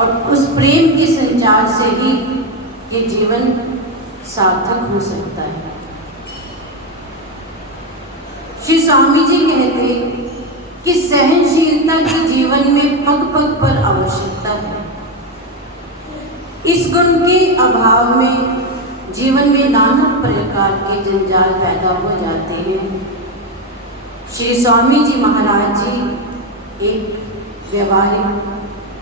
और उस प्रेम के संचार से ही ये जीवन सार्थक हो सकता है। श्री स्वामी जी कहते कि सहनशीलता की जीवन में पग पग पर आवश्यकता है। इस गुण के अभाव में जीवन में नाना प्रकार के जंजाल पैदा हो जाते हैं। श्री स्वामी जी महाराज जी एक व्यवहारिक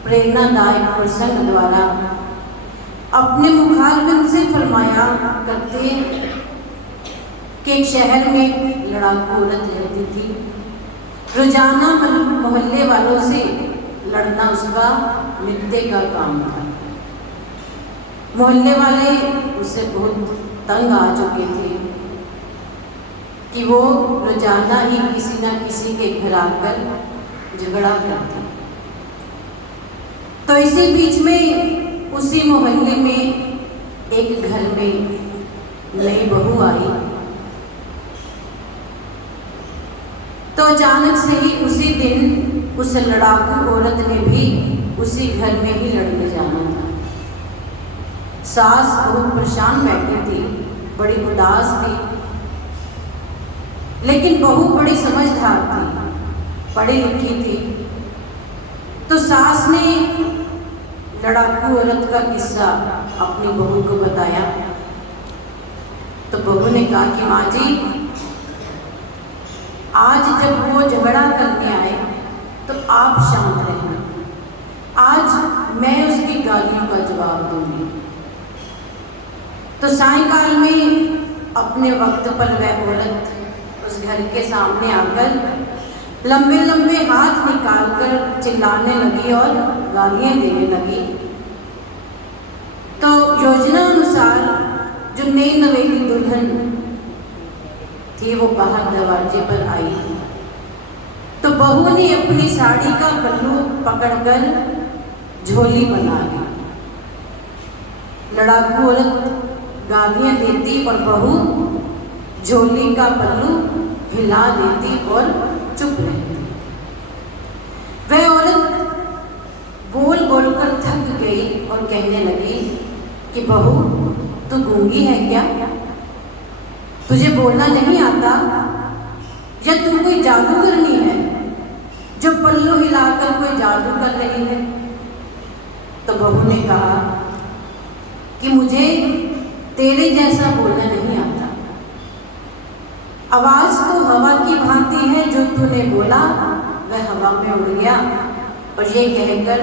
प्रेरणादायक प्रसंग द्वारा अपने मुखारबिंद से फरमाया करते कि एक शहर में लड़ाकू औरत रहती थी। रोजाना मोहल्ले वालों से लड़ना उसका नित्य का काम था। मोहल्ले वाले उससे बहुत तंग आ चुके थे कि वो रोजाना ही किसी न किसी के घर आकर झगड़ा करती। तो इसी बीच में उसी मोहल्ले में एक घर में नई बहू आई। तो अचानक से ही उसी दिन उस लड़ाकू औरत ने भी उसी घर में ही लड़ने जाना था। सास बहुत परेशान बैठी थी, बड़ी उदास थी, लेकिन बहू बड़ी समझदार थी, पढ़ी लिखी थी। तो सास ने लड़ाकू औरत का किस्सा अपनी बहू को बताया। तो बहू ने कहा कि माँ जी, आज जब वो झगड़ा करने आए तो आप शांत रहना, आज मैं उसकी गालियों का जवाब दूंगी। तो सायंकाल में अपने वक्त पर वह औरत उस घर के सामने आकर लंबे लंबे हाथ निकालकर चिल्लाने लगी और गालियां देने लगी। तो योजना अनुसार जो नई नवेली दुल्हन थी वो बाहर दरवाजे पर आई थी। तो बहू ने अपनी साड़ी का पल्लू पकड़कर झोली बना ली। लड़ाकू औरत गालियां देती और बहू झोली का पल्लू हिला देती और चुप रहती। वह औरत बोल बोलकर थक गई और कहने लगी कि बहू, तू गूंगी है क्या? तुझे बोलना नहीं आता? या तू कोई जादूगरनी है जो पल्लू हिलाकर कोई जादू कर रही है? तो बहू ने कहा कि मुझे तेरे जैसा बोलना नहीं आता। आवाज तो हवा की भांति है, जो तूने बोला वह हवा में उड़ गया। और ये कहकर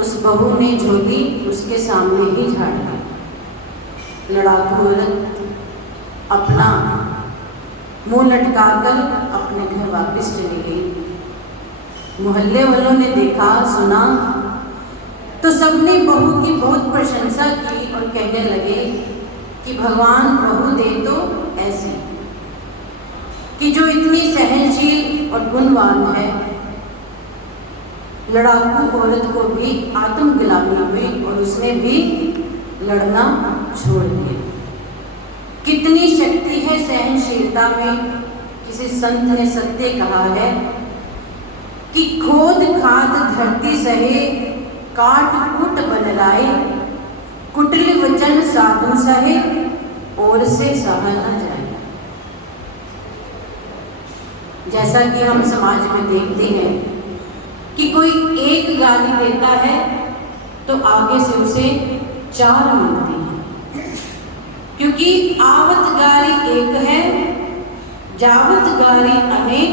उस बहू ने झोली उसके सामने ही झाड़ दी। लड़ाकू औरत अपना मुंह लटकाकर अपने घर वापस चली गई। मोहल्ले वालों ने देखा, सुना, तो सबने बहू की बहुत प्रशंसा की और कहने लगे कि भगवान बहू दे तो ऐसी कि जो इतनी सहनशील और गुणवान है। लड़ाकू औरत को भी आत्मग्लानि हुई और उसने भी लड़ना छोड़ दिया। कितनी शक्ति है सहनशीलता में। किसी संत ने सत्य कहा है कि खोद खाद धरती सहे, काट कुट बन लाए, कुटिल वचन साधु सहे, और से सहा न जाए। जैसा कि हम समाज में देखते हैं कि कोई एक गाली देता है तो आगे से उसे 4 मिलती है, क्योंकि आवत गारी एक है, जावत गारी अनेक,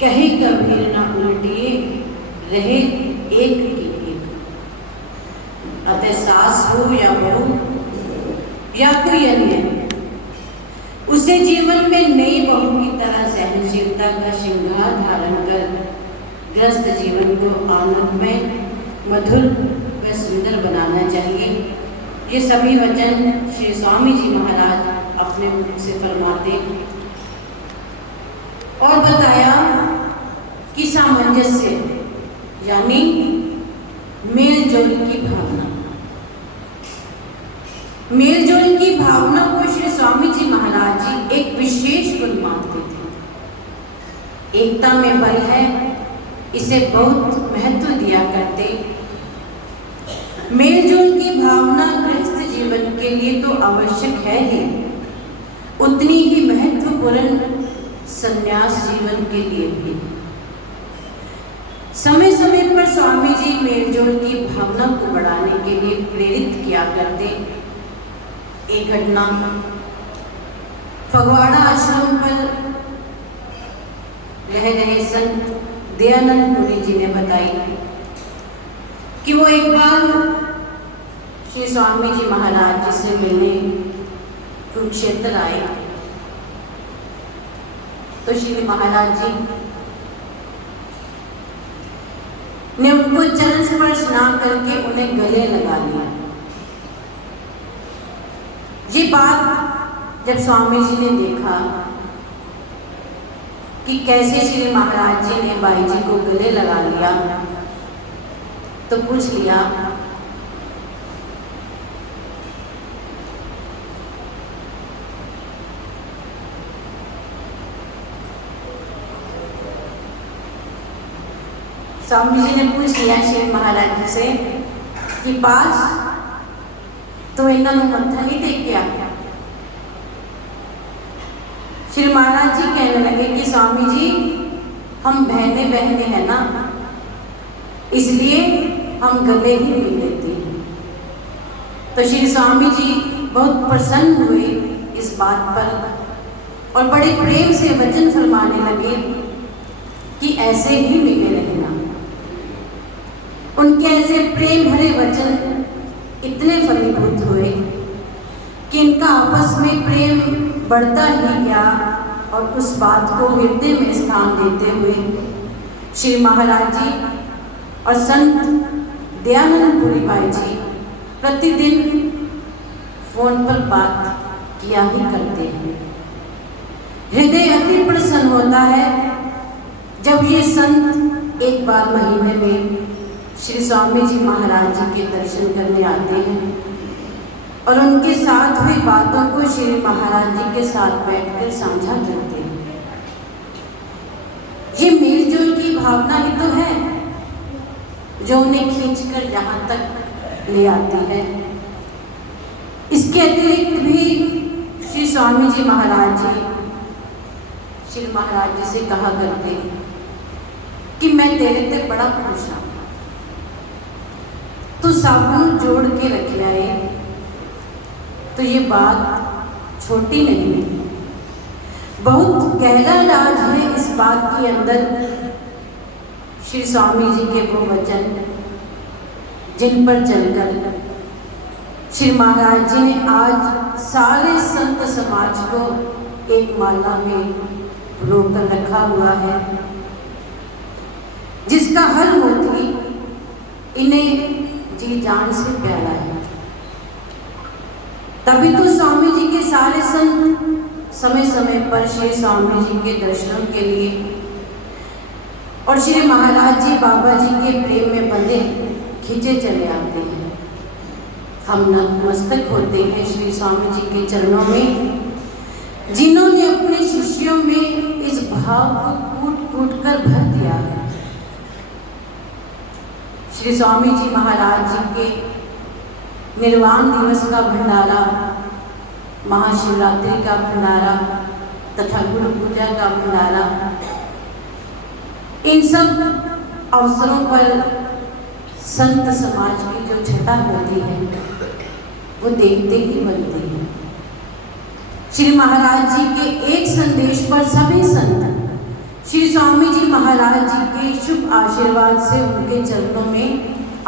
कहे कबीर न उलटिए, रहे एक की एक। अतः सास हो या बहू या कोई अन्य, उसे जीवन में नई बहू की तरह सहनशीलता का श्रृंगार धारण कर ग्रस्त जीवन को आनंदमय, मधुर व सुंदर बनाना चाहिए। ये सभी वचन श्री स्वामी जी महाराज अपने मुख से फरमाते और बताया कि सामंजस्य यानी मेलजोल की भावना, मेलजोल की भावना को श्री स्वामी जी महाराज जी एक विशेष गुण मानते थे। एकता में बल है, इसे बहुत महत्व दिया करते मेलजोल की भावना गृहस्थ जीवन के लिए तो आवश्यक है ही, उतनी ही महत्वपूर्ण संन्यास जीवन के लिए भी। समय समय पर स्वामी जी मेलजोल की भावना को बढ़ाने के लिए प्रेरित किया करते। एक घटना फगवाड़ा आश्रम पर रह रहे संत दयानंद पुरी जी ने बताई कि वो एक बार श्री स्वामी जी महाराज जी से मिलने कुरुक्षेत्र आए। तो श्री महाराज जी ने उनको चरण स्पर्श ना करके उन्हें गले लगा लिया। ये बात जब स्वामी जी ने देखा कि कैसे श्री महाराज जी ने बाई जी को गले लगा लिया, तो पूछ लिया स्वामी जी ने पूछ लिया श्री महाराज जी से कि पास तो इन्होंने मत्था नहीं टेक के आया। श्री महाराज जी कहने लगे कि स्वामी जी हम बहने बहने हैं ना, इसलिए हम गले ही मिल लेते हैं। तो श्री स्वामी जी बहुत प्रसन्न हुए इस बात पर और बड़े प्रेम से वचन फरमाने लगे कि ऐसे ही मिले रहना। उनके ऐसे प्रेम भरे वचन इतने फलीभूत हुए कि इनका आपस में प्रेम बढ़ता ही गया और उस बात को हृदय में स्थान देते हुए श्री महाराज जी और संत दयानंद पुरी बाई जी प्रतिदिन फोन पर बात किया ही करते हैं। हृदय अति प्रसन्न होता है जब ये संत एक बार महीने में श्री स्वामी जी महाराज जी के दर्शन करने आते हैं और उनके साथ हुई बातों को श्री महाराज जी के साथ बैठकर साझा करते हैं। ये मेलजोल की भावना ही तो है जो उन्हें खींचकर यहाँ तक ले आती है। इसके अतिरिक्त भी श्री स्वामी जी महाराज जी श्री महाराज जी से कहा करते कि मैं तेरे से बड़ा खुश हूँ, तो साबुन जोड़ के रख लाए। तो ये बात छोटी नहीं है, बहुत गहरा राज है इस बात के अंदर। श्री स्वामी जी के वो वचन जिन पर चलकर श्री महाराज जी ने आज सारे संत समाज को एक माला में रोकर रखा हुआ है, जिसका हर मोती इन्हें जी जान से प्यारा है। तभी तो स्वामी जी के सारे संत समय समय पर श्री स्वामी जी के दर्शनों के लिए और श्री महाराज जी बाबा जी के प्रेम में बंधे खींचे चले आते हैं। हम नतमस्तक होते हैं श्री स्वामी जी के चरणों में, जिन्होंने अपने शिष्यों में इस भाव को कूट कूट कर भर दिया है। श्री स्वामी जी महाराज जी के निर्वाण दिवस का भंडारा, महाशिवरात्रि का भंडारा तथा गुरु पूजा का भंडारा, इन सब अवसरों पर संत समाज की जो छटा होती है वो देखते ही बनती है। श्री महाराज जी के एक संदेश पर सभी संत श्री स्वामी जी महाराज जी के शुभ आशीर्वाद से उनके चरणों में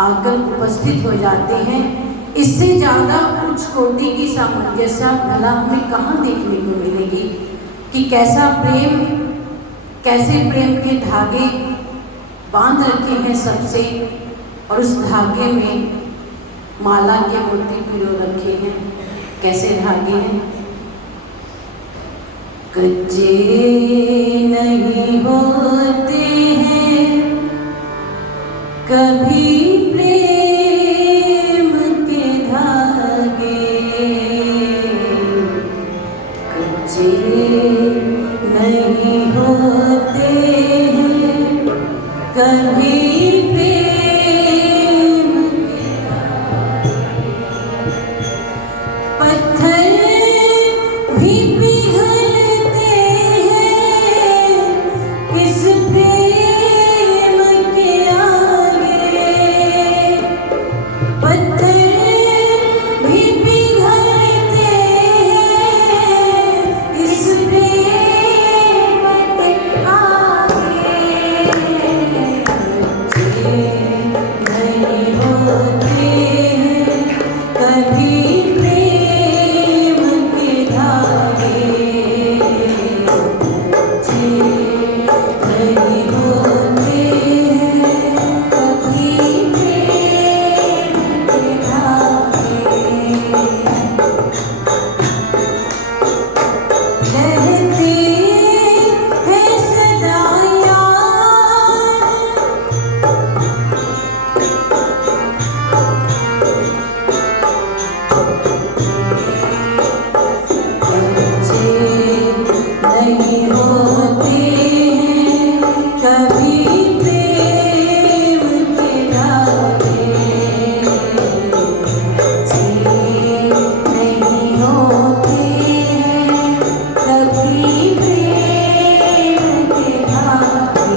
आकर उपस्थित हो जाते हैं। इससे ज़्यादा उच्च कोटि की सामंजस्य भला हमें कहाँ देखने को मिलेगी कि कैसा प्रेम, कैसे प्रेम के धागे बांध रखे हैं सबसे और उस धागे में माला के मोती पिरो रखे हैं। कैसे धागे हैं? कच्चे नहीं होते हैं कभी प्रेम के धागे, कच्चे नहीं होते हैं कभी प्रेम के धागे। नहीं होते हैं कभी प्रेम के धागे, नहीं होते हैं कभी प्रेम के धागे।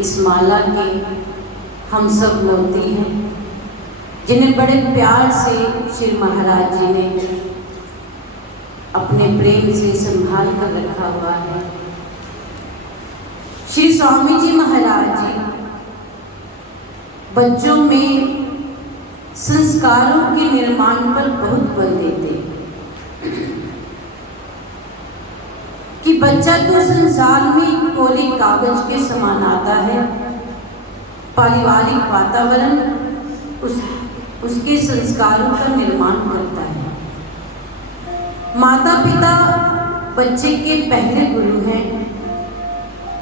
इस माला के हम सब मोती हैं, जिन्हें बड़े प्यार से श्री महाराज जी ने अपने प्रेम से संभाल कर रखा हुआ है। श्री स्वामी जी महाराज जी बच्चों में संस्कारों के निर्माण पर बहुत बल देते कि बच्चा तो संसार में कोरे कागज के समान आता है। पारिवारिक वातावरण उसके संस्कारों का निर्माण करता है। माता पिता बच्चे के पहले गुरु हैं।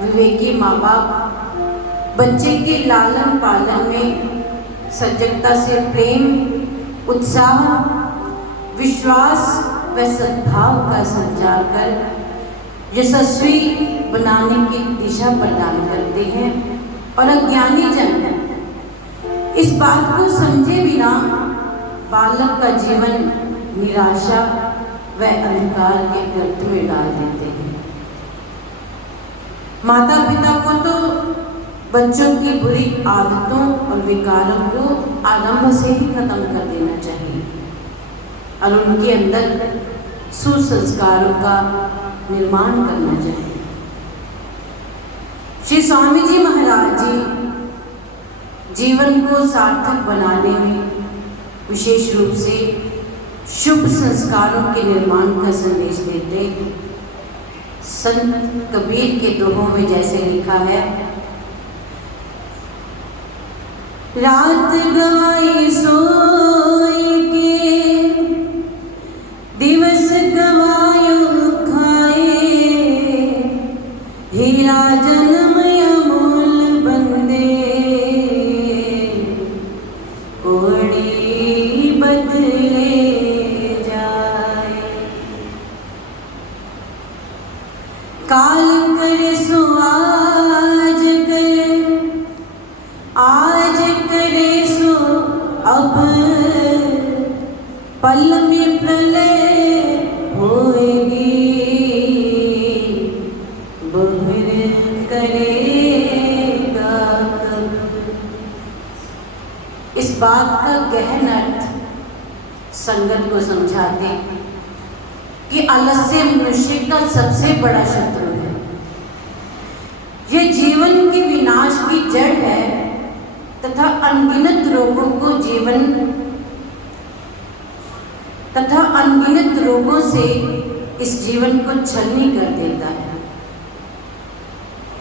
विवेकी माँ बाप बच्चे के लालन पालन में सजगता से प्रेम, उत्साह, विश्वास व सद्भाव का संचार कर यशस्वी बनाने की दिशा प्रदान करते हैं। और अज्ञानी जन इस बात को समझे बिना बालक का जीवन निराशा व अंधकार के गर्त में डाल देते हैं। माता पिता को तो बच्चों की बुरी आदतों और विकारों को आरंभ से ही खत्म कर देना चाहिए और उनके अंदर सुसंस्कारों का निर्माण करना चाहिए। श्री स्वामी जी महाराज जी जीवन को सार्थक बनाने में विशेष रूप से शुभ संस्कारों के निर्माण का संदेश देते। संत कबीर के दोहों में जैसे लिखा है, रात गवाई सोई के दिवस गवायो खाए, हीरा जन्म अमूल बंदे कोड़ी बदले जाए। काल करे सो आज कर, आज करे सो अब, पल में प्रलय होएगी, बहुर करेगा कब। इस बात का गहन अर्थ संगत को समझाते कि आलस्य मनुष्य का सबसे बड़ा शत्रु है। यह जीवन के विनाश की जड़ है तथा अनगिनत रोगों से इस जीवन को छलनी कर देता है।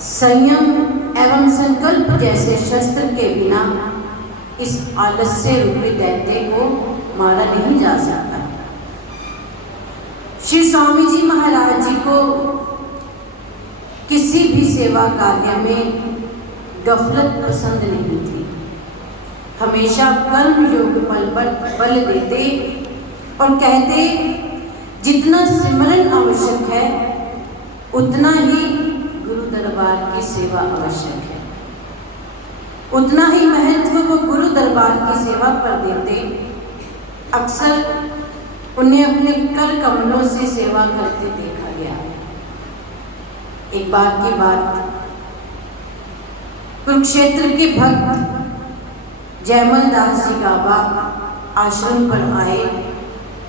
संयम एवं संकल्प जैसे शस्त्र के बिना इस आलस्य रूपी दैत्य को मारा नहीं जा सकता। श्री स्वामी जी महाराज जी को किसी भी सेवा कार्य में गफलत पसंद नहीं थी। हमेशा कर्म योग फल पर बल देते और कहते, जितना सिमरन आवश्यक है उतना ही गुरु दरबार की सेवा आवश्यक है। उतना ही महत्व वो गुरु दरबार की सेवा पर देते। अक्सर उन्हें अपने कर कमलों से सेवा करते देखा गया। एक बार की बात, कुरुक्षेत्र के भक्त जयमल दास जी बाबा आश्रम पर आए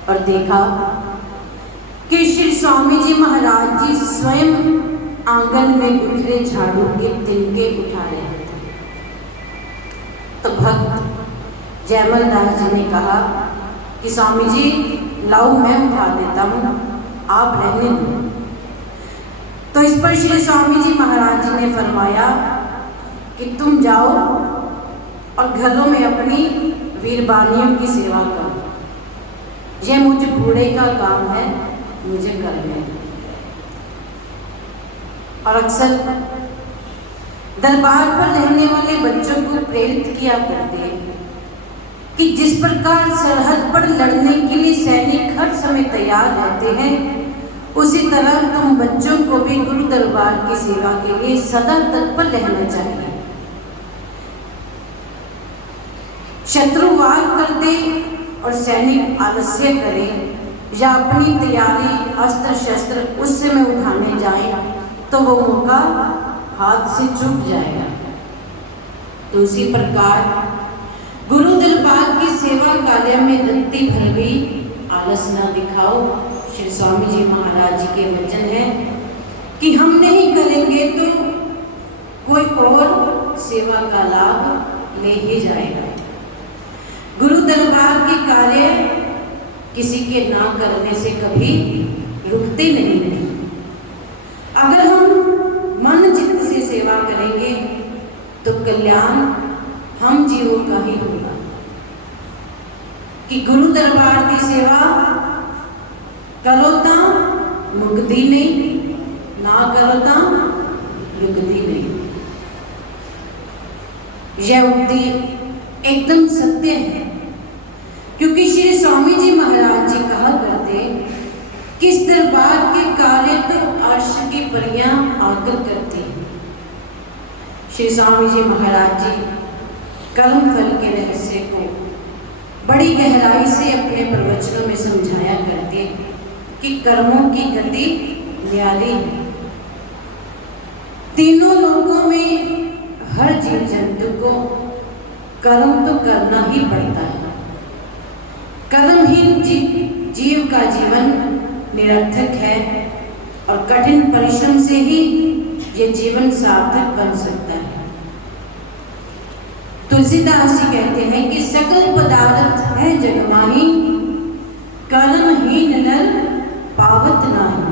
और देखा कि श्री स्वामी जी महाराज जी स्वयं आंगन में बिखरे झाड़ू के तिनके उठा रहे थे। तो भक्त जयमल दास जी ने कहा कि स्वामी जी लाओ, मैं उठा देता हूँ, आप रहने दो। तो इस पर श्री स्वामी जी महाराज जी ने फरमाया कि तुम जाओ और घरों में अपनी वीरबानियों की सेवा करो, यह मुझे बूढ़े का काम है, मुझे करने दो। और अक्सर दरबार पर रहने वाले बच्चों को प्रेरित किया करते हैं कि जिस प्रकार सरहद पर लड़ने के लिए सैनिक हर समय तैयार रहते हैं, उसी तरह तुम बच्चों को भी गुरु दरबार की सेवा के लिए सदा तत्पर रहना चाहिए। शत्रु वार कर दे और सैनिक आलस्य करे या अपनी तैयारी अस्त्र शस्त्र उस समय उठाने जाए तो वो मौका हाथ से चूक जाएगा। तो उसी प्रकार गुरु दरबार की सेवा कार्य में रत्ती भर भी आलस न दिखाओ। श्री स्वामी जी महाराज जी के वचन है कि हम नहीं करेंगे तो कोई और सेवा का लाभ ले ही जाएगा। गुरु दरबार की कार्य किसी के ना करने से कभी रुकते नहीं हैं। अगर हम मन चित्त से सेवा करेंगे तो कल्याण हम जीवों का ही होगा। कि गुरु दरबार की सेवा करो ता मुक्ति नहीं, ना करो ता युक्ति नहीं। यह उक्ति एकदम सत्य है, क्योंकि श्री स्वामी जी महाराज जी कहा करते कि इस दरबार के कार्य तो अर्श की परियां आकर करती हैं। श्री स्वामी जी महाराज जी कर्म फल के रहस्य को बड़ी गहराई से अपने प्रवचनों में समझाया करते कि कर्मों की गति न्यारी है। तीनों लोकों में हर जीव जंतु को कर्म तो करना ही पड़ता है। कर्महीन जीव का जीवन निरर्थक है और कठिन परिश्रम से ही यह जीवन सार्थक बन सकता है। तुलसीदास जी कहते हैं कि सकल पदार्थ है जग माही, कर्महीन नर पावत नाही।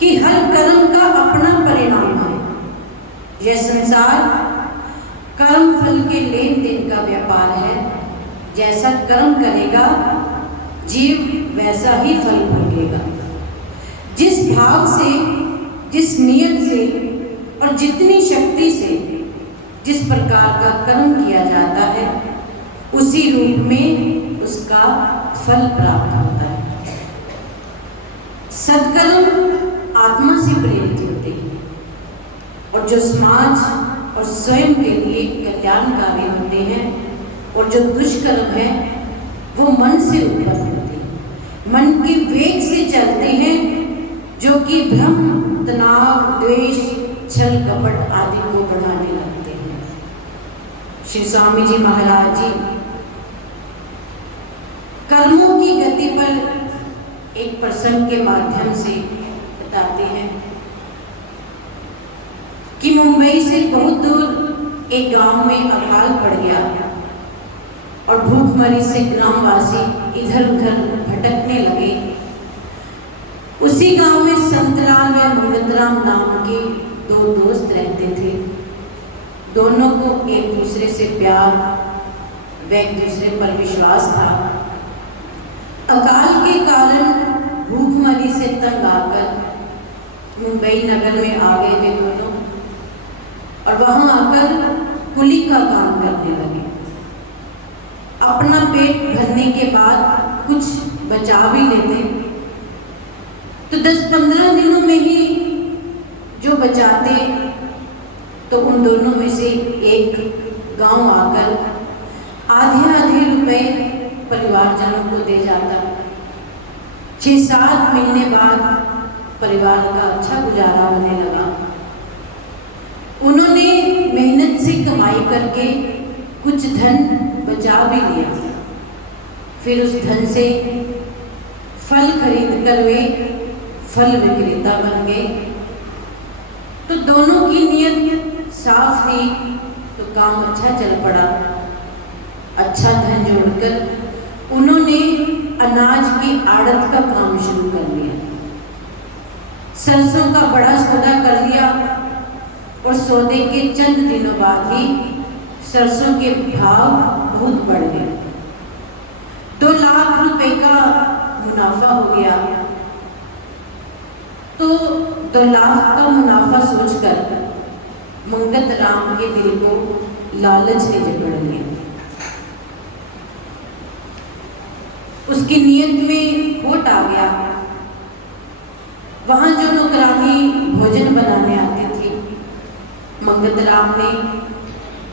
कि हर कर्म का अपना परिणाम है। यह संसार कर्म फल के लेन देन का व्यापार है। जैसा कर्म करेगा जीव वैसा ही फल भोगेगा। जिस भाव से, जिस नियत से और जितनी शक्ति से जिस प्रकार का कर्म किया जाता है उसी रूप में उसका फल प्राप्त होता है। सत्कर्म आत्मा से प्रेरित होते हैं और जो समाज और स्वयं के लिए कल्याणकारी होते हैं, और जो दुष्कर्म है वो मन से उत्पन्न होते हैं, मन के वेग से चलते हैं, जो कि भ्रम, तनाव, द्वेष, छल कपट आदि को बढ़ाने लगते हैं। श्री स्वामी जी महाराज जी कर्मों की गति पर एक प्रसंग के माध्यम से बताते हैं कि मुंबई से बहुत दूर एक गांव में अकाल पड़ गया और भूखमरी से ग्रामवासी इधर उधर भटकने लगे। उसी गांव में संतराम व मंगतराम नाम के दो दोस्त रहते थे। दोनों को एक दूसरे से प्यार व एक दूसरे पर विश्वास था। अकाल के कारण भूखमरी से तंग आकर मुंबई नगर में आ गए वे दोनों और वहां आकर कुली का काम करने लगे। अपना पेट भरने के बाद कुछ बचा भी लेते तो 10-15 दिनों में ही जो बचाते तो उन दोनों में से एक गांव आकर आधे रुपए परिवारजनों को दे जाता। 6-7 महीने बाद परिवार का अच्छा गुजारा होने लगा। उन्होंने मेहनत से कमाई करके कुछ धन बचा भी लिया। फिर उस धन से फल खरीद कर वे फल विक्रेता बन गए। तो दोनों की नीयत साफ थी तो काम अच्छा चल पड़ा। अच्छा धन जोड़कर उन्होंने अनाज की आड़त का काम शुरू कर लिया। सरसों का बड़ा सौदा कर लिया और सौदे के चंद दिनों बाद ही सरसों के भाव बहुत बढ़ गए। 2 लाख रुपए का मुनाफा हो गया। तो 2 लाख का मुनाफा सोचकर मंगत राम के दिल को लालच ने जकड़ लिया। उसकी नीयत में खोट आ गया। वहां जो नौकरानी भोजन बनाने आती थी, मंगत राम ने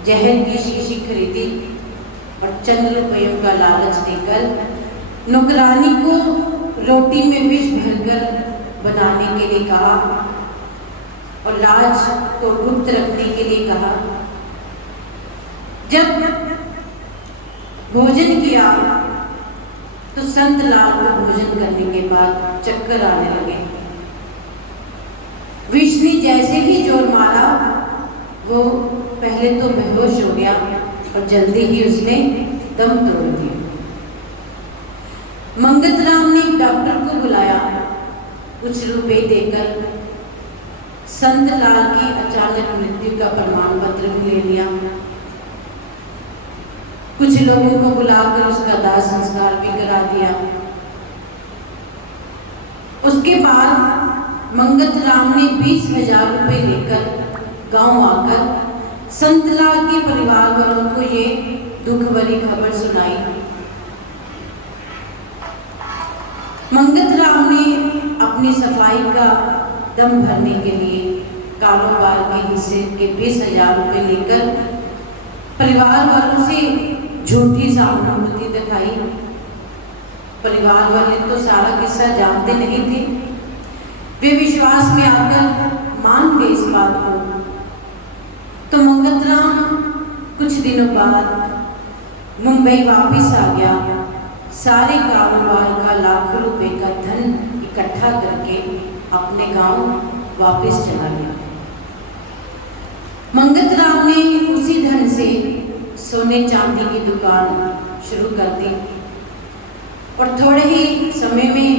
जहर की शीशी खरीदी और चंद रुपयों का लालच देकर नौकरानी को रोटी में विष भरकर बनाने के लिए कहा और लाज को गुप्त रखने के लिए कहा। जब भोजन किया तो संत लाल को भोजन करने के बाद चक्कर आने लगे। विष ने जैसे ही जोर मारा वो पहले तो बेहोश हो गया और जल्दी ही उसने दम तोड़ दिया। मंगत राम ने डॉक्टर को बुलाया, कुछ रुपए देकर संत लाल की अचानक मृत्यु का प्रमाण पत्र भी ले लिया। कुछ लोगों को बुलाकर उसका दाह संस्कार भी करा दिया। उसके बाद मंगत राम ने 20,000 रुपए लेकर गांव आकर संत लाल के परिवार वालों को ये दुख भरी खबर सुनाई। मंगत राम ने अपनी सफाई का दम भरने के लिए कारोबार के हिस्से के 20,000 रुपए लेकर परिवार वालों से झूठी सहानुभूति दिखाई। परिवार वाले तो सारा किस्सा जानते नहीं थे, वे विश्वास में आकर मान गए इस बात को। तो मंगत राम कुछ दिनों बाद मुंबई वापस आ गया। सारे कारोबार का लाखों रुपए का धन इकट्ठा करके अपने गांव वापस चला गया। मंगत राम ने उसी धन से सोने चांदी की दुकान शुरू कर दी और थोड़े ही समय में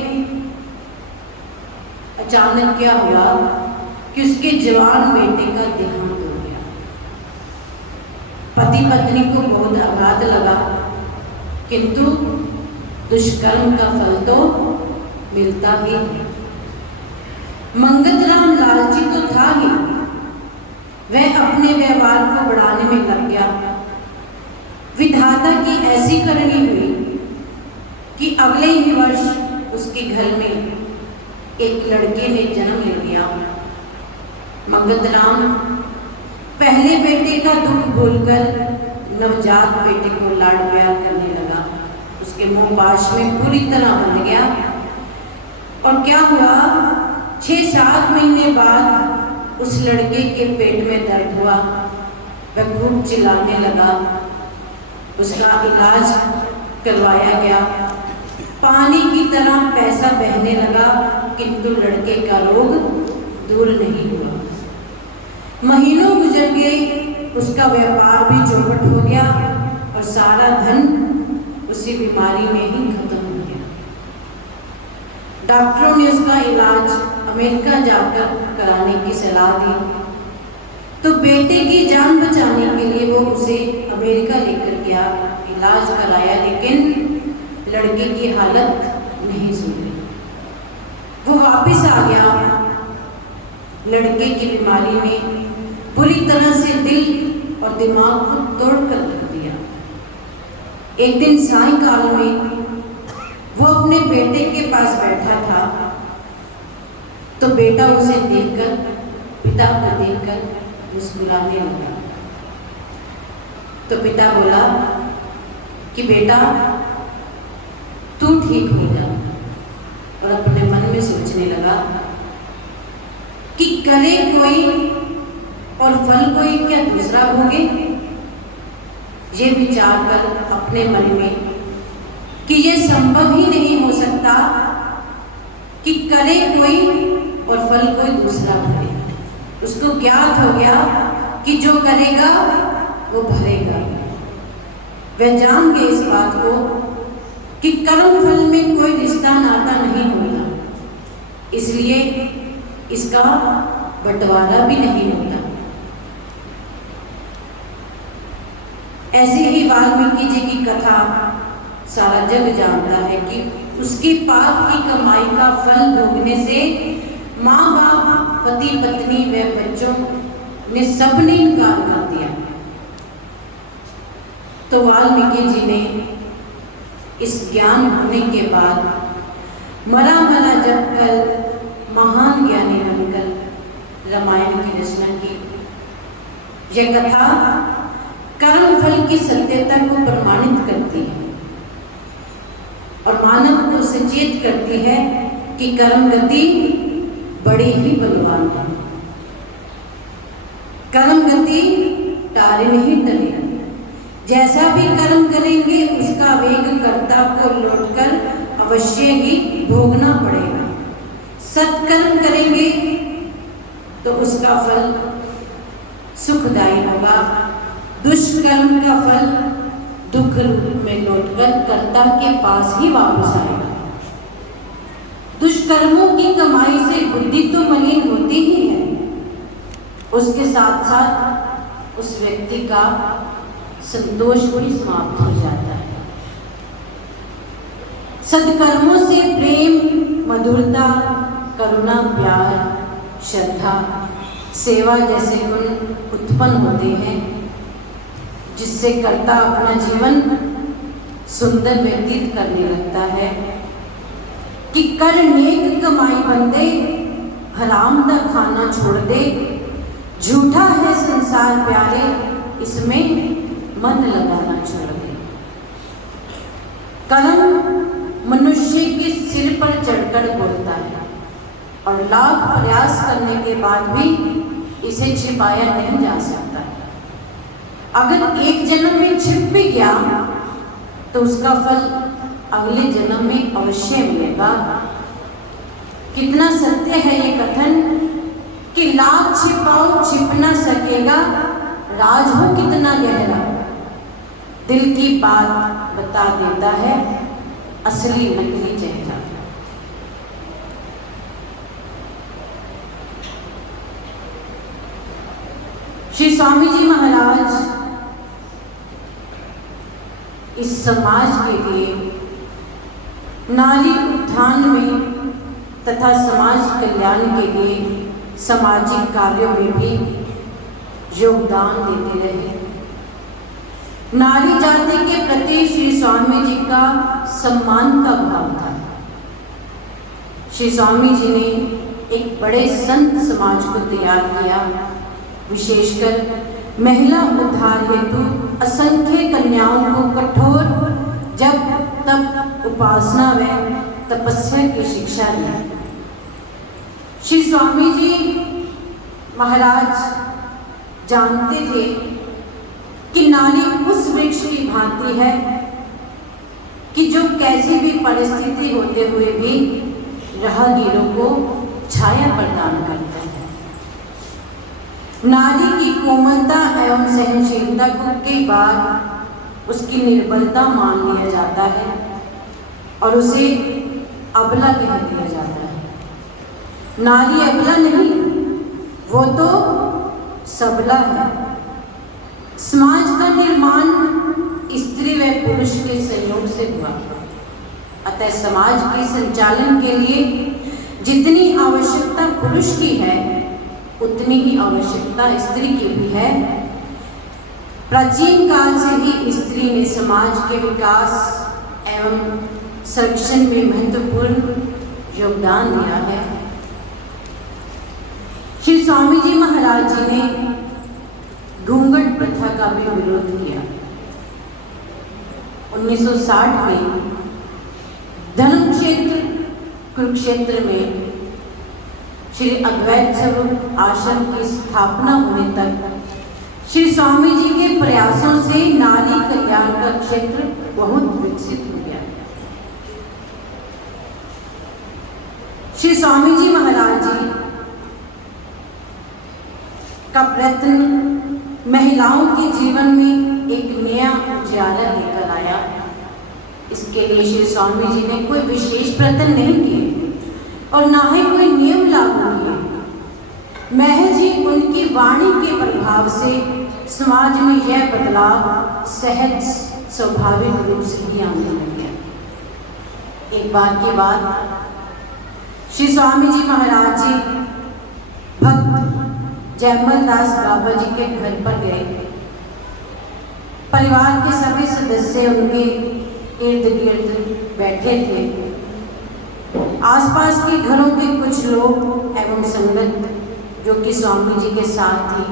अचानक क्या हुआ कि उसके जवान बेटे का देहांत हो गया। पति पत्नी को बहुत आघात लगा, किंतु दुष्कर्म का फल तो मिलता ही है। मंगत राम लालची तो था ही, वह अपने व्यवहार को बढ़ाने में लग गया। विधाता की ऐसी करनी हुई कि अगले ही वर्ष उसके घर में एक लड़के ने जन्म ले लिया। मंगत राम पहले बेटे का दुख भूलकर नवजात बेटे को लाड प्यार करने लगा। उसके मुंह पाश में पूरी तरह बन गया। और क्या हुआ, 6-7 महीने बाद उस लड़के के पेट में दर्द हुआ, वह खूब चिल्लाने लगा। उसका इलाज करवाया गया, पानी की तरह पैसा बहने लगा, किंतु लड़के का रोग दूर नहीं हुआ। महीनों गुजर गए, उसका व्यापार भी चौपट हो गया और सारा धन उसी बीमारी में ही खत्म हो गया। डॉक्टरों ने उसका इलाज अमेरिका जाकर कराने की सलाह दी, तो बेटे की जान बचाने के लिए वो उसे अमेरिका लेकर गया, इलाज कराया, लेकिन लड़के की हालत नहीं सुधरी। वो वापस आ गया। लड़के की बीमारी में पूरी तरह से दिल और दिमाग को तोड़कर रख दिया। एक दिन सायंकाल में वो अपने बेटे के पास बैठा था, तो बेटा उसे देखकर, पिता को देखकर मुस्कुराने लगा। तो पिता बोला कि बेटा तू ठीक हो जा, और अपने मन में सोचने लगा कि करे कोई और फल कोई क्या दूसरा भोगे। ये विचार कर अपने मन में कि ये संभव ही नहीं हो सकता कि करे कोई और फल कोई दूसरा भरे। उसको ज्ञात हो गया कि जो करेगा वो भरेगा। वह जान गए इस बात को कि कर्म फल में कोई रिश्ता नाता नहीं होता, इसलिए इसका बंटवारा भी नहीं होता। ऐसे ही वाल्मीकि जी की कथा सारा जग जानता है कि उसके पाप की कमाई का फल भोगने से माँ बाप, पति पत्नी व बच्चों ने सबने इनकार कर दिया। तो वाल्मीकि जी ने इस ज्ञान होने के बाद मरा मरा जब कल महान ज्ञानी बनकर रामायण की रचना की। यह कथा कर्म फल की सत्यता को प्रमाणित करती है और मानव को सचेत करती है कि कर्म गति बड़ी ही बलवान है। कर्म गति तारे नहीं टले, जैसा भी कर्म करेंगे उसका वेग कर्ता को लौटकर अवश्य ही भोगना पड़ेगा। सत्कर्म करेंगे तो उसका फल सुखदायी होगा, दुष्कर्म का फल दुख रूप में लौटकर कर्ता के पास ही वापस आएगा। दुष्कर्मों की कमाई से बुद्धि तो मलिन होती ही है, उसके साथ साथ उस व्यक्ति का संतोष भी समाप्त हो जाता है। सत्कर्मों से प्रेम, मधुरता, करुणा, प्यार, श्रद्धा, सेवा जैसे गुण उत्पन्न होते हैं, जिससे कर्ता अपना जीवन सुंदर व्यतीत करने लगता है। कि कर नेक कमाई बंदे, हराम दा खाना छोड़ दे, झूठा है संसार प्यारे, इसमें मन लगाना छोड़ दे। कर्म मनुष्य के सिर पर चढ़कर बोलता है और लाख प्रयास करने के बाद भी इसे छिपाया नहीं जा सकता। अगर एक जन्म में छिप भी गया तो उसका फल अगले जन्म में अवश्य मिलेगा। कितना सत्य है ये कथन कि लाख छिपाओ छिप ना सकेगा, राज हो कितना गहरा, दिल की बात बता देता है असली नकली चेहरा। श्री स्वामी जी महाराज इस समाज के लिए नारी उत्थान में तथा समाज कल्याण के लिए सामाजिक कार्यों में भी योगदान देते रहे। नारी जाति के प्रति श्री स्वामी जी का सम्मान का भाव था। श्री स्वामी जी ने एक बड़े संत समाज को तैयार किया, विशेषकर महिला उद्धार हेतु असंख्य कन्याओं को कठोर जप तप उपासना व तपस्या की शिक्षा दी। श्री स्वामी जी महाराज जानते थे कि नारी उस वृक्ष की भांति है कि जो कैसी भी परिस्थिति होते हुए भी राहगीरों को छाया प्रदान करता है। नारी की कोमलता एवं सहनशीलता के बाद उसकी निर्बलता मान लिया जाता है और उसे अबला कह दिया जाता है। नारी अबला नहीं, वो तो सबला है। समाज का निर्माण स्त्री व पुरुष के सहयोग से हुआ, अतः समाज के संचालन के लिए जितनी आवश्यकता पुरुष की है उतनी ही आवश्यकता स्त्री की भी है। प्राचीन काल से ही स्त्री ने समाज के विकास एवं संरक्षण में महत्वपूर्ण योगदान दिया है। श्री स्वामी जी महाराज जी ने घूंघट प्रथा का भी विरोध किया। 1960 में धर्म क्षेत्र कुरुक्षेत्र में श्री अद्वैत स्वरूप आश्रम की स्थापना होने तक श्री स्वामी जी के प्रयासों से नारी कल्याण का क्षेत्र बहुत विकसित हो गया। श्री स्वामी जी महाराज जी का प्रयत्न महिलाओं के जीवन में एक नया उजाला लेकर आया। इसके लिए श्री स्वामी जी ने कोई विशेष प्रयत्न नहीं किए और ना ही कोई नियम लागू किए। महज ही उनकी वाणी के प्रभाव से समाज में यह बदलाव सहज स्वाभाविक रूप से ही आने लग गया। एक बार की बात, श्री स्वामी जी महाराज जी भक्त जयमल दास बाबा जी के घर पर गए। परिवार के सभी सदस्य उनके इर्द गिर्द बैठे थे। आसपास के घरों के कुछ लोग एवं संगत जो कि स्वामी जी के साथ थी,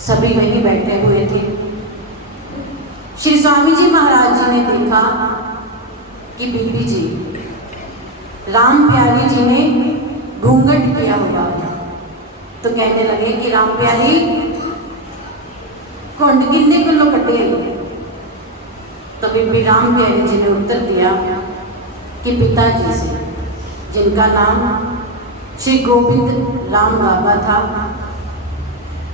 सभी वहीं बैठे हुए थे। श्री स्वामी जी महाराज जी ने देखा कि बीबी जी राम प्यारी जी ने घूंघट किया हुआ है, तो कहने लगे कि राम प्यारी कुंड किन्ने किलो कटे, बीबी राम प्यारी जी ने उत्तर दिया कि पिताजी से, जिनका नाम श्री गोविंद राम बाबा था।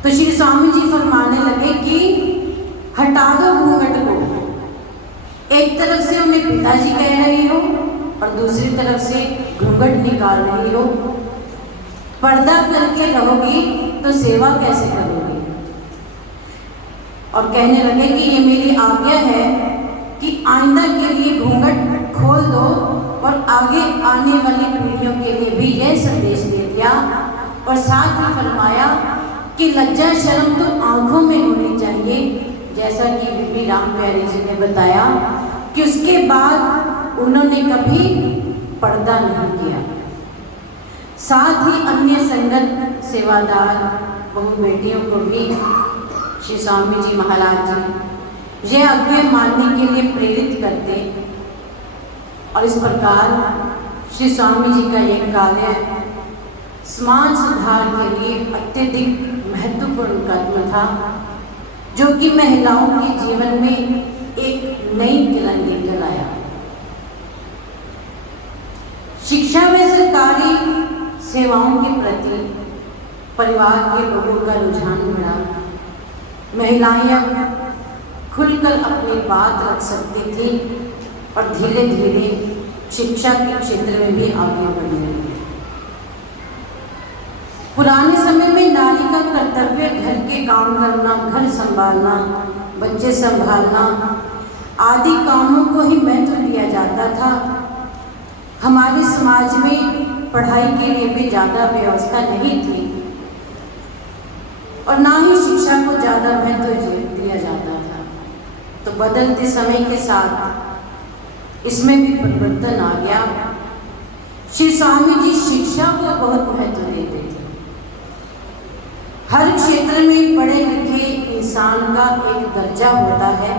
तो श्री स्वामी जी फरमाने लगे कि हटा दो घूंघट को। एक तरफ से उन्हें पिताजी कह रही हो और दूसरी तरफ से घूंघट निकाल रही हो। पर्दा करके रहोगी तो सेवा कैसे करोगी? और कहने लगे कि ये मेरी आज्ञा है कि आइंदा के लिए घूंघट खोल दो और आगे आने वाली पीढ़ियों के लिए भी यह संदेश दे दिया। और साथ ही फरमाया कि लज्जा शर्म तो आंखों में होनी चाहिए, जैसा कि बीबी राम प्यारी जी ने बताया कि उसके बाद उन्होंने कभी पर्दा नहीं किया। साथ ही अन्य संगत सेवादार बहु बेटियों को भी श्री स्वामी जी महाराज जी यह आज्ञा मानने के लिए प्रेरित करते। और इस प्रकार श्री स्वामी जी का यह कार्य समाज सुधार के लिए अत्यधिक महत्वपूर्ण कदम था, जो कि महिलाओं के जीवन में एक नई किरण लेकर आया। शिक्षा व सरकारी सेवाओं के प्रति परिवार के लोगों का रुझान बढ़ा। महिलाएं अब खुलकर अपनी बात रख सकती थी और धीरे धीरे शिक्षा के क्षेत्र में भी आगे बढ़ने लगी। पुराने समय में नारी का कर्तव्य घर के काम करना, घर संभालना, बच्चे संभालना आदि कामों को ही महत्व दिया जाता था। हमारे समाज में पढ़ाई के लिए भी ज़्यादा व्यवस्था नहीं थी और ना ही शिक्षा को ज़्यादा महत्व दिया जाता था। तो बदलते समय के साथ इसमें भी परिवर्तन आ गया। श्री स्वामी जी शिक्षा को बहुत महत्व देते थे। हर क्षेत्र में पढ़े लिखे इंसान का एक दर्जा होता है।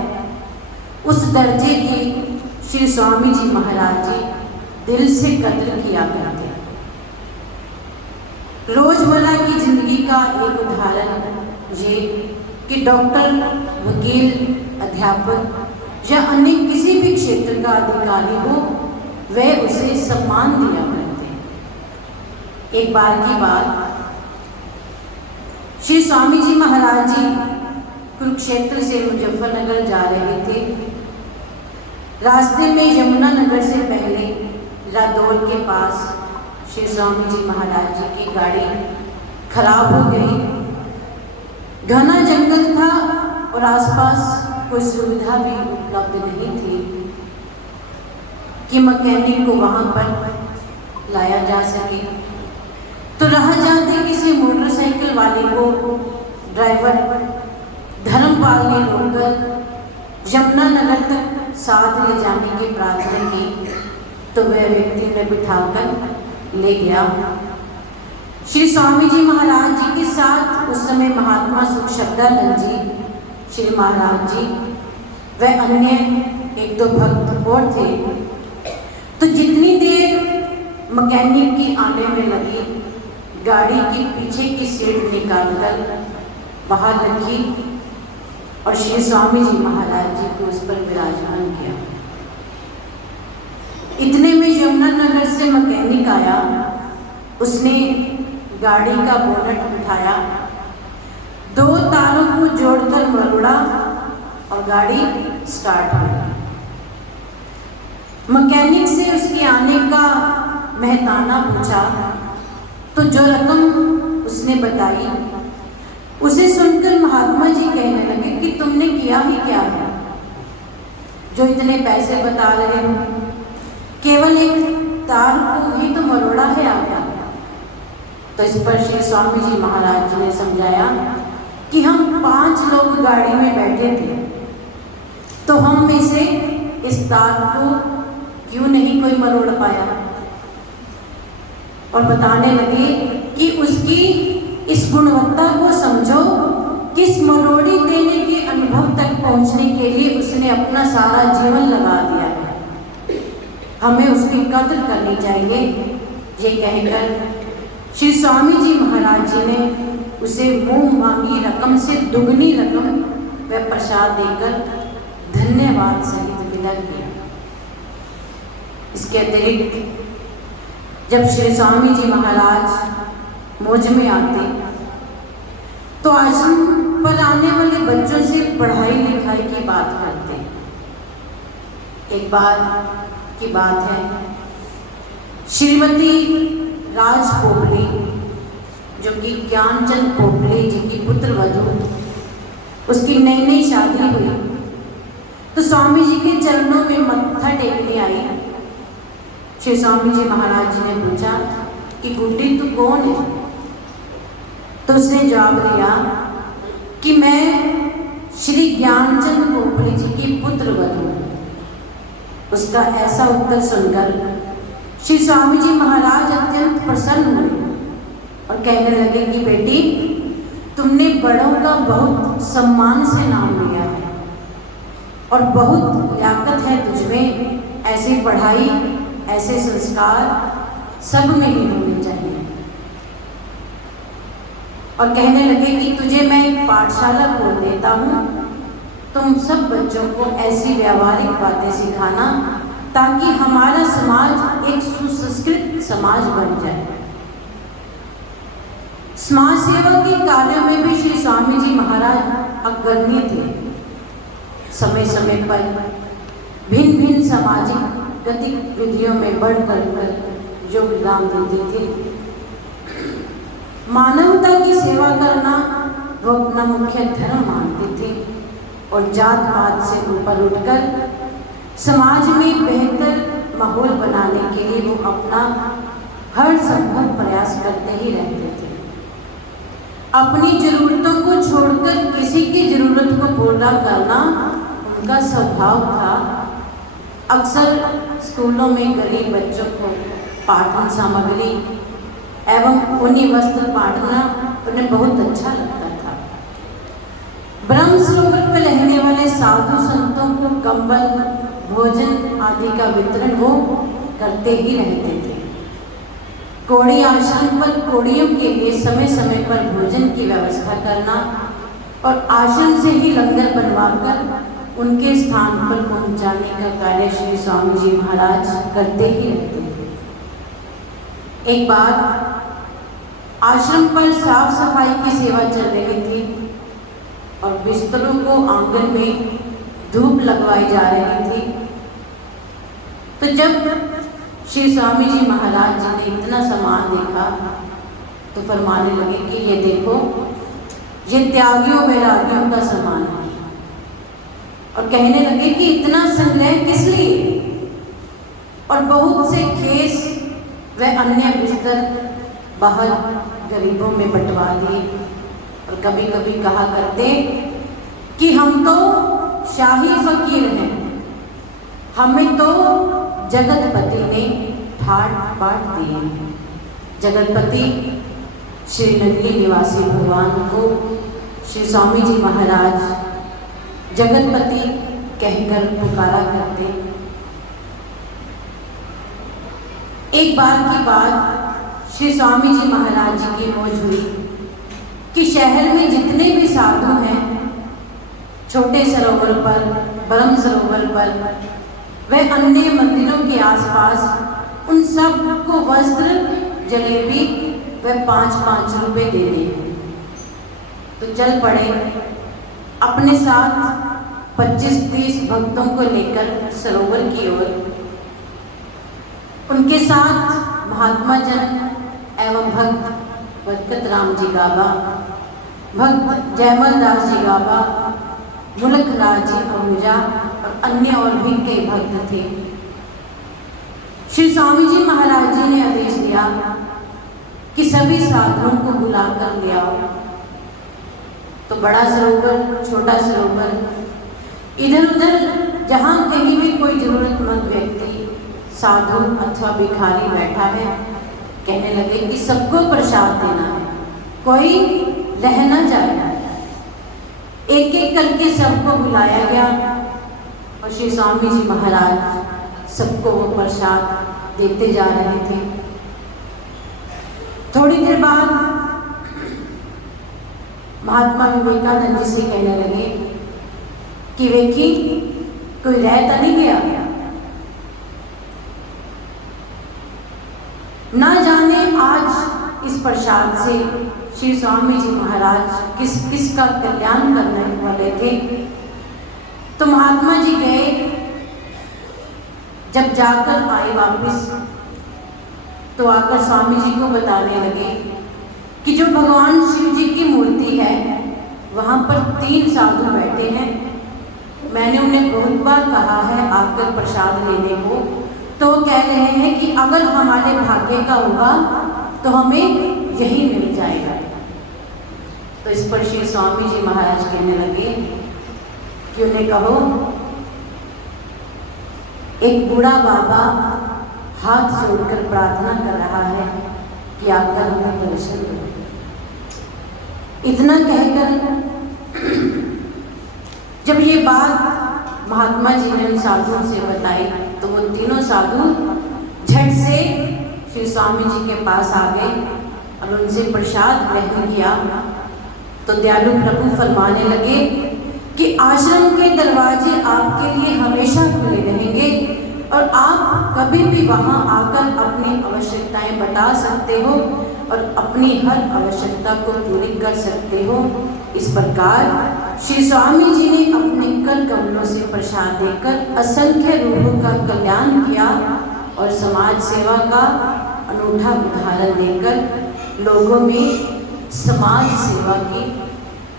उस दर्जे की श्री स्वामी जी महाराज जी दिल से कद्र किया करते। रोजमर्रा की जिंदगी का एक उदाहरण ये कि डॉक्टर, वकील, अध्यापक या अन्य किसी भी क्षेत्र का अधिकारी हो, वह उसे सम्मान दिया करते। एक बार की बात, श्री स्वामी जी महाराज जी कुरुक्षेत्र से मुजफ्फरनगर जा रहे थे। रास्ते में यमुना नगर से पहले रादौर के पास श्री स्वामी जी महाराज जी की गाड़ी खराब हो गई। घना जंगल था और आसपास कोई सुविधा भी उपलब्ध नहीं थी कि मैकेनिक को वहां पर लाया जा सके। तो राह जाते किसी मोटरसाइकिल वाले को ड्राइवर धर्मपाल ने रोककर यमुना नगर तक साथ ले जाने की प्रार्थना की। तो वह व्यक्ति में बिठाकर ले गया। श्री स्वामी जी महाराज जी के साथ उस समय महात्मा सुखशब्दानंद जी, श्री महाराज जी व अन्य एक दो भक्त और थे। तो जितनी देर मैकेनिक की आने में लगी, गाड़ी की पीछे की सीट निकालकर बाहर रखी और श्री स्वामी जी महाराज जी को उस पर विराजमान किया। इतने में यमुना नगर से मैकेनिक आया। उसने गाड़ी का बोनट उठाया, दो तारों को जोड़कर मरोड़ा और गाड़ी स्टार्ट हो गई। मैकेनिक से उसके आने का मेहताना पूछा तो जो रकम उसने बताई, उसे सुनकर महात्मा जी कहने लगे कि तुमने किया ही क्या है जो इतने पैसे बता रहे हो? केवल एक तार को ही तो मरोड़ा है आगे। तो इस पर श्री स्वामी जी महाराज जी ने समझाया कि हम 5 लोग गाड़ी में बैठे थे, तो हम में से इस तार को क्यों नहीं कोई मरोड़ पाया। और बताने लगे कि उसकी इस गुणवत्ता को समझो, किस मरोड़ी देने के अनुभव तक पहुंचने के लिए उसने अपना सारा जीवन लगा दिया है। हमें उसकी कद्र करनी चाहिए। ये कहकर श्री स्वामी जी महाराज जी ने उसे मुंह मांगी रकम से दुगनी रकम व प्रसाद देकर धन्यवाद सहित इधर किया। इसके अतिरिक्त जब श्री स्वामी जी महाराज मौज में आते तो आश्रम पर आने वाले बच्चों से पढ़ाई लिखाई की बात करते। एक बार की बात है, श्रीमती राज पोपले जो कि ज्ञानचंद पोपले जी की पुत्र वधू, उसकी नई नई शादी हुई तो स्वामी जी के चरणों में मत्था टेकने आई। श्री स्वामी जी महाराज जी ने पूछा कि गुड्डी तू कौन है? तो उसने जवाब दिया कि मैं श्री ज्ञानचंद पोपले जी की पुत्र वधू हूँ। उसका ऐसा उत्तर सुनकर श्री स्वामी जी महाराज अत्यंत प्रसन्न हुए और कहने लगे कि बेटी, तुमने बड़ों का बहुत सम्मान से नाम लिया है और बहुत लियाकत है तुझमें। ऐसी पढ़ाई, ऐसे संस्कार सब में ही होने चाहिए। और कहने लगे कि तुझे मैं एक पाठशाला खोल देता हूँ, तुम सब बच्चों को ऐसी व्यावहारिक बातें सिखाना ताकि हमारा समाज एक सुसंस्कृत समाज बन जाए। समाज सेवा के कार्यों में भी श्री स्वामी जी महाराज अग्रणी थे। समय समय पर भिन्न भिन्न सामाजिक गतिविधियों में बढ़ कर योगदान देते थे। मानवता की सेवा करना वो अपना मुख्य धर्म मानते थे और जात पात से ऊपर उठकर समाज में बेहतर माहौल बनाने के लिए वो अपना हर संभव प्रयास करते ही रहते थे। अपनी जरूरतों को छोड़कर किसी की जरूरत को पूरा करना उनका स्वभाव था। अक्सर स्कूलों में गरीब बच्चों को पाठन सामग्री एवं उन्हीं वस्त्र बांटना उन्हें बहुत अच्छा लगता था। ब्रह्म सरोवर पर रहने वाले साधु संतों को कंबल, भोजन आदि का वितरण वो करते ही रहते थे। कोड़ी आश्रम पर कोड़ियों के लिए समय समय पर भोजन की व्यवस्था करना और आश्रम से ही लंगर बनवाकर उनके स्थान पर पहुंचाने का कार्य श्री स्वामी जी महाराज करते ही रहते थे। एक बार आश्रम पर साफ सफाई की सेवा चल रही थी और बिस्तरों को आंगन में धूप लगवाई जा रही थी। तो जब श्री स्वामी जी महाराज जी ने इतना सामान देखा तो फरमाने लगे कि ये देखो, ये त्यागियों वैरागियों का सामान है। और कहने लगे कि इतना संग्रह किस लिए? और बहुत से खेस व अन्य बिस्तर बाहर गरीबों में बंटवा दिए। और कभी कभी कहा करते कि हम तो शाही फकीर हैं, हमें तो जगतपति ने ठाट बाट दिए हैं। जगतपति श्री नगरी निवासी भगवान को श्री स्वामी जी महाराज जगतपति कहकर पुकारा करते। एक बार की बात श्री स्वामी जी महाराज जी की मौज हुई कि शहर में जितने भी साधु हैं, छोटे सरोवर पर, ब्रह्म सरोवर पर व अन्य मंदिरों के आसपास उन सब को वस्त्र, जलेबी व 5-5 रुपए देने हैं। तो चल पड़े अपने साथ 25-30 भक्तों को लेकर सरोवर की ओर। उनके साथ महात्मा जन एवं भक्त बरकत राम जी गाबा, भक्त जयमल दास जी गाबा, मुल्क राज जी आहूजा और अन्य और भी कई भक्त थे। श्री स्वामी जी महाराज जी ने आदेश दिया कि सभी साधुओं को बुलाकर ले आओ। तो बड़ा सरोवर, छोटा सरोवर, इधर उधर जहाँ कहीं भी कोई जरूरतमंद व्यक्ति, साधु अथवा भिखारी बैठा है, कहने लगे कि सबको प्रसाद देना है, कोई रह न जाए। एक एक करके सबको बुलाया गया और श्री स्वामी जी महाराज सबको वो प्रसाद देते जा रहे थे। थोड़ी देर बाद महात्मा विवेकानंद जी से कहने लगे कि देखिए, कोई रह तो नहीं गया। ना जाने आज इस प्रसाद से श्री स्वामी जी महाराज किसका कल्याण करने वाले थे। तो महात्मा जी गए, जब जाकर आए वापस तो आकर स्वामी जी को बताने लगे कि जो भगवान शिव जी की मूर्ति है वहाँ पर 3 साधु बैठे हैं। मैंने उन्हें बहुत बार कहा है आकर प्रसाद लेने को, तो वो कह रहे हैं कि अगर हमारे भाग्य का होगा तो हमें यही मिल जाएगा। तो इस पर श्री स्वामी जी महाराज कहने लगे कि उन्हें कहो, एक बूढ़ा बाबा हाथ जोड़कर प्रार्थना कर रहा है कि आकर हमें दर्शन दो। इतना कहकर जब ये बात महात्मा जी ने उन साधुओं से बताई तो वो तीनों साधु झट से श्री स्वामी जी के पास आ गए और उनसे प्रसाद ग्रहण किया। तो दयालु प्रभु फरमाने लगे कि आश्रम के दरवाजे आपके लिए हमेशा खुले रहेंगे और आप कभी भी वहां आकर अपनी आवश्यकताएं बता सकते हो और अपनी हर आवश्यकता को पूरी कर सकते हो। इस प्रकार श्री स्वामी जी ने अपने कर कमलों से प्रसाद देकर असंख्य रूहों का कल्याण किया और समाज सेवा का अनूठा उदाहरण देकर लोगों में समाज सेवा की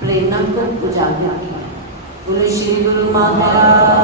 प्रेरणा को उजागर किया। बोले श्री गुरु महाराज।